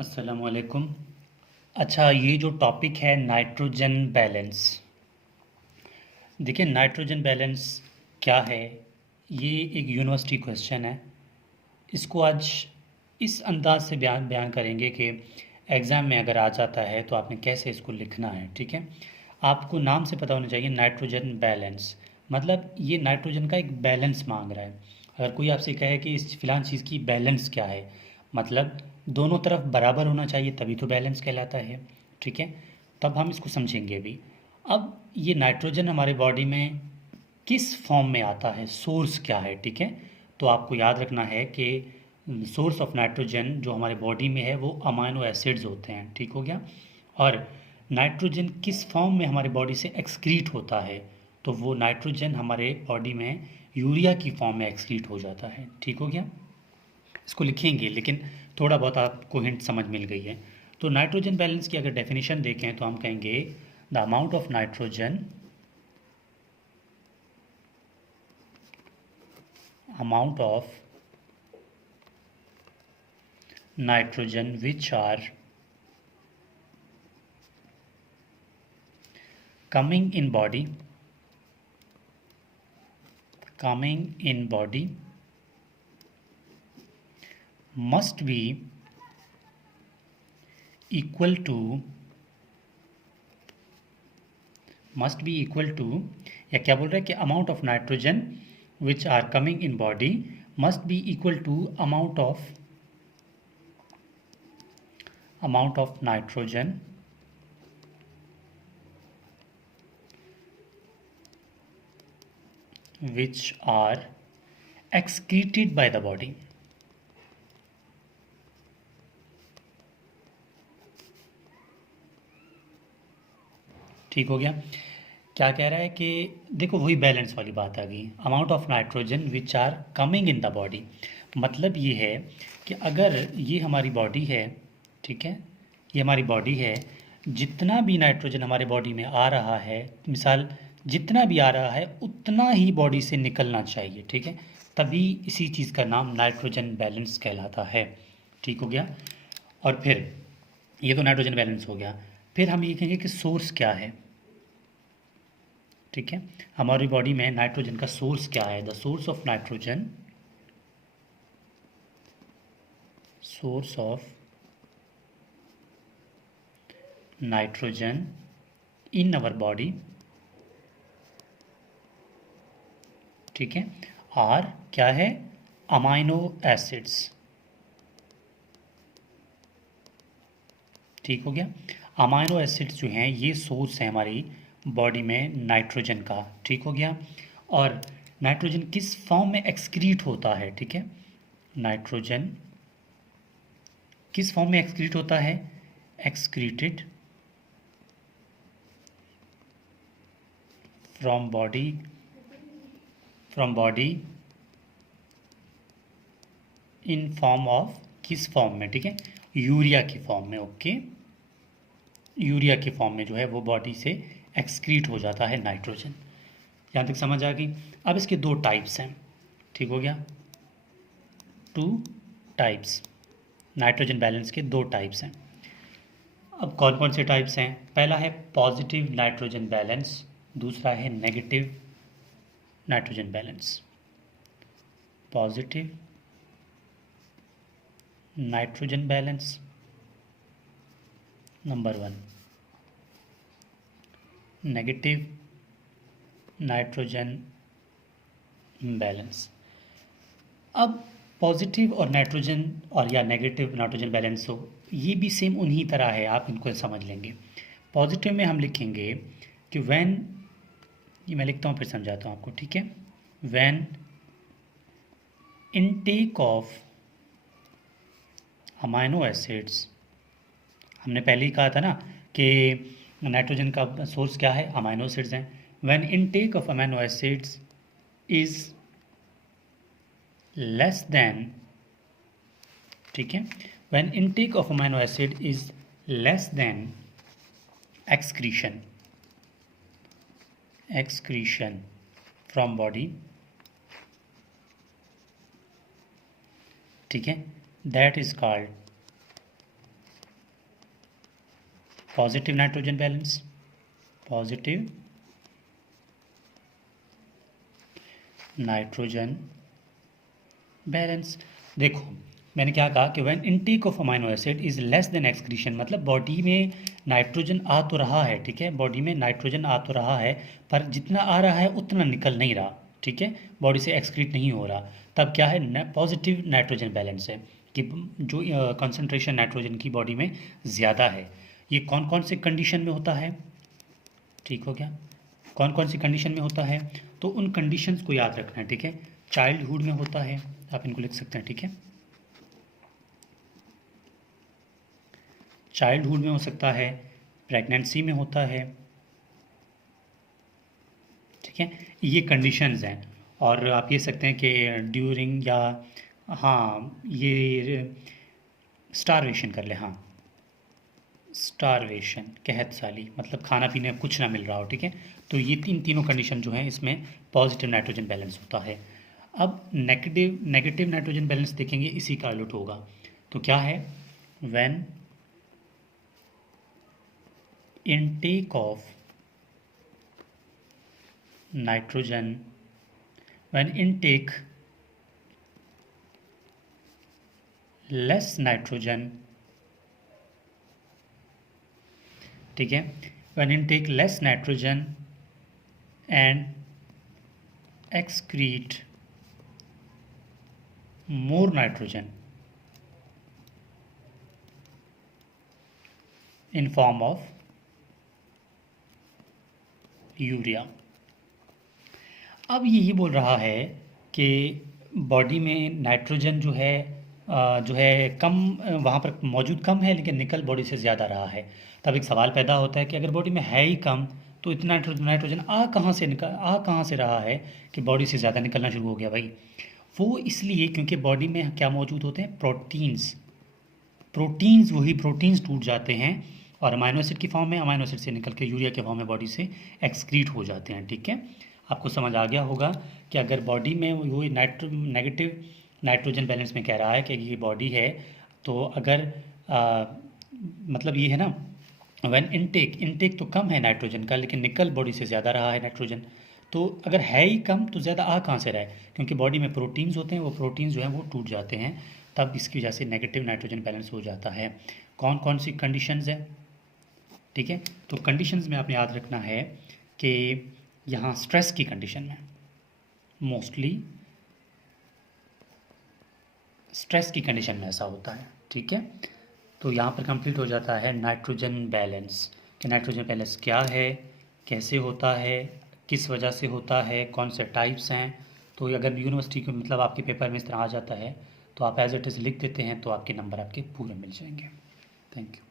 अस्सलामुअलैकुम। अच्छा, ये जो टॉपिक है नाइट्रोजन बैलेंस। देखिए, नाइट्रोजन बैलेंस क्या है? ये एक यूनिवर्सिटी क्वेश्चन है। इसको आज इस अंदाज से बयान बयान करेंगे कि एग्ज़ाम में अगर आ जाता है तो आपने कैसे इसको लिखना है। ठीक है, आपको नाम से पता होना चाहिए नाइट्रोजन बैलेंस, मतलब ये नाइट्रोजन का एक बैलेंस मांग रहा है। अगर कोई आपसे कहे कि इस फिलहाल चीज़ की बैलेंस क्या है, मतलब दोनों तरफ बराबर होना चाहिए तभी तो बैलेंस कहलाता है। ठीक है, तब हम इसको समझेंगे अभी। अब ये नाइट्रोजन हमारे बॉडी में किस फॉर्म में आता है, सोर्स क्या है? ठीक है, तो आपको याद रखना है कि सोर्स ऑफ नाइट्रोजन जो हमारे बॉडी में है वो अमाइनो एसिड्स होते हैं। ठीक हो गया। और नाइट्रोजन किस फॉर्म में हमारे बॉडी से एक्सक्रीट होता है, तो वो नाइट्रोजन हमारे बॉडी में यूरिया की फॉर्म में एक्सक्रीट हो जाता है। ठीक हो गया। इसको लिखेंगे, लेकिन थोड़ा बहुत आपको हिंट समझ मिल गई है। तो नाइट्रोजन बैलेंस की अगर डेफिनेशन देखें तो हम कहेंगे the amount of nitrogen which are coming in body must be equal to या क्या बोल रहा है कि amount of nitrogen which are coming in body must be equal to amount of nitrogen which are excreted by the body। ठीक हो गया। क्या कह रहा है कि देखो वही बैलेंस वाली बात आ गई, amount of nitrogen which are coming in the body. मतलब ये है कि अगर ये हमारी बॉडी है, ठीक है, ये हमारी बॉडी है, जितना भी नाइट्रोजन हमारे बॉडी में आ रहा है, मिसाल जितना भी आ रहा है उतना ही बॉडी से निकलना चाहिए। ठीक है, तभी इसी चीज़ का नाम नाइट्रोजन बैलेंस कहलाता है। ठीक हो गया। और फिर ये तो नाइट्रोजन बैलेंस हो गया। फिर हम ये कहेंगे कि सोर्स क्या है। ठीक है, हमारी बॉडी में नाइट्रोजन का सोर्स क्या है? The source of nitrogen in our body, ठीक है, आर क्या है? Amino acids. ठीक हो गया। अमाइनो एसिड्स जो हैं ये सोर्स है हमारी बॉडी में नाइट्रोजन का। ठीक हो गया। और नाइट्रोजन किस फॉर्म में एक्सक्रीट होता है? ठीक है, नाइट्रोजन किस फॉर्म में एक्सक्रीट होता है? Excreted from body in form of, किस फॉर्म में? ठीक है, यूरिया की फॉर्म में। ओके, यूरिया की फॉर्म में जो है वो बॉडी से एक्सक्रीट हो जाता है नाइट्रोजन। यहाँ तक समझ आ गई। अब इसके दो टाइप्स हैं। ठीक हो गया, टू टाइप्स। नाइट्रोजन बैलेंस के दो टाइप्स हैं। अब कौन कौन से टाइप्स हैं? पहला है पॉजिटिव नाइट्रोजन बैलेंस, दूसरा है negative nitrogen balance. Positive nitrogen balance number 1, negative nitrogen balance. अब पॉजिटिव और नाइट्रोजन और या नेगेटिव नाइट्रोजन बैलेंस हो, ये भी सेम उन्हीं तरह है, आप इनको समझ लेंगे। पॉजिटिव में हम लिखेंगे कि व्हेन, ये मैं लिखता हूँ फिर समझाता हूँ आपको। ठीक है, when intake of amino acids, हमने पहले ही कहा था ना कि नाइट्रोजन का सोर्स क्या है? अमाइनो एसिड्स हैं। When intake of amino acids is less than, ठीक है, when intake of amino acid is less than excretion from body, ठीक है, that is called positive nitrogen balance, positive nitrogen balance. देखो मैंने क्या कहा कि when intake of amino acid is less than excretion, मतलब बॉडी में नाइट्रोजन आ तो रहा है, ठीक है, बॉडी में नाइट्रोजन आ तो रहा है, पर जितना आ रहा है उतना निकल नहीं रहा, ठीक है, बॉडी से एक्सक्रीट नहीं हो रहा, तब क्या है, पॉजिटिव नाइट्रोजन बैलेंस है, कि जो कंसंट्रेशन नाइट्रोजन की बॉडी में ज़्यादा है। ये कौन कौन से कंडीशन में होता है, ठीक हो गया, कौन कौन सी कंडीशन में होता है, तो उन कंडीशंस को याद रखना है, ठीक है। चाइल्डहुड में होता है, आप इनको लिख सकते हैं, ठीक है, चाइल्डहुड में हो सकता है, प्रेगनेंसी में होता है, ठीक है, ये कंडीशंस हैं। और आप ये सकते हैं कि ड्यूरिंग, या हाँ ये स्टारवेशन कर ले, हाँ स्टारवेशन, कहत साली, मतलब खाना पीने कुछ ना मिल रहा हो, ठीक है, तो ये तीनों कंडीशन जो हैं इसमें पॉजिटिव नाइट्रोजन बैलेंस होता है। अब नेगेटिव नाइट्रोजन बैलेंस देखेंगे, इसी का उलट होगा, तो क्या है, when intake of nitrogen, when intake less nitrogen, ठीक है, when intake less nitrogen and excrete more nitrogen in form of urea. अब यही बोल रहा है कि बॉडी में नाइट्रोजन जो है कम, वहाँ पर मौजूद कम है, लेकिन निकल बॉडी से ज़्यादा रहा है। तब एक सवाल पैदा होता है कि अगर बॉडी में है ही कम, तो इतना नाइट्रोजन आ कहाँ से रहा है कि बॉडी से ज़्यादा निकलना शुरू हो गया भाई। वो इसलिए क्योंकि बॉडी में क्या मौजूद होते हैं, प्रोटीन्स वही प्रोटीन्स टूट जाते हैं और अमाइनो एसिड की फॉर्म में, अमाइनो एसिड से निकल के यूरिया के फॉर्म में बॉडी से एक्सक्रीट हो जाते हैं, ठीक है। आपको समझ आ गया होगा कि अगर बॉडी में वही नेगेटिव नाइट्रोजन बैलेंस में कह रहा है कि ये बॉडी है, तो अगर मतलब ये है ना, व्हेन इनटेक तो कम है नाइट्रोजन का, लेकिन निकल बॉडी से ज़्यादा रहा है नाइट्रोजन, तो अगर है ही कम तो ज़्यादा आ कहाँ से रहा है, क्योंकि बॉडी में प्रोटीन्स होते हैं, वो प्रोटीन्स जो हैं वो टूट जाते हैं, तब इसकी वजह से नेगेटिव नाइट्रोजन बैलेंस हो जाता है। कौन कौन सी कंडीशंस है, ठीक है, तो कंडीशंस में आपने याद रखना है कि यहाँ स्ट्रेस की कंडीशन में, मोस्टली स्ट्रेस की कंडीशन में ऐसा होता है, ठीक है। तो यहाँ पर कंप्लीट हो जाता है नाइट्रोजन बैलेंस, कि नाइट्रोजन बैलेंस क्या है, कैसे होता है, किस वजह से होता है, कौन से टाइप्स हैं। तो अगर यूनिवर्सिटी के मतलब आपके पेपर में इस तरह आ जाता है, तो आप एज इट इज़ लिख देते हैं, तो आपके नंबर आपके पूरे मिल जाएंगे। Thank you.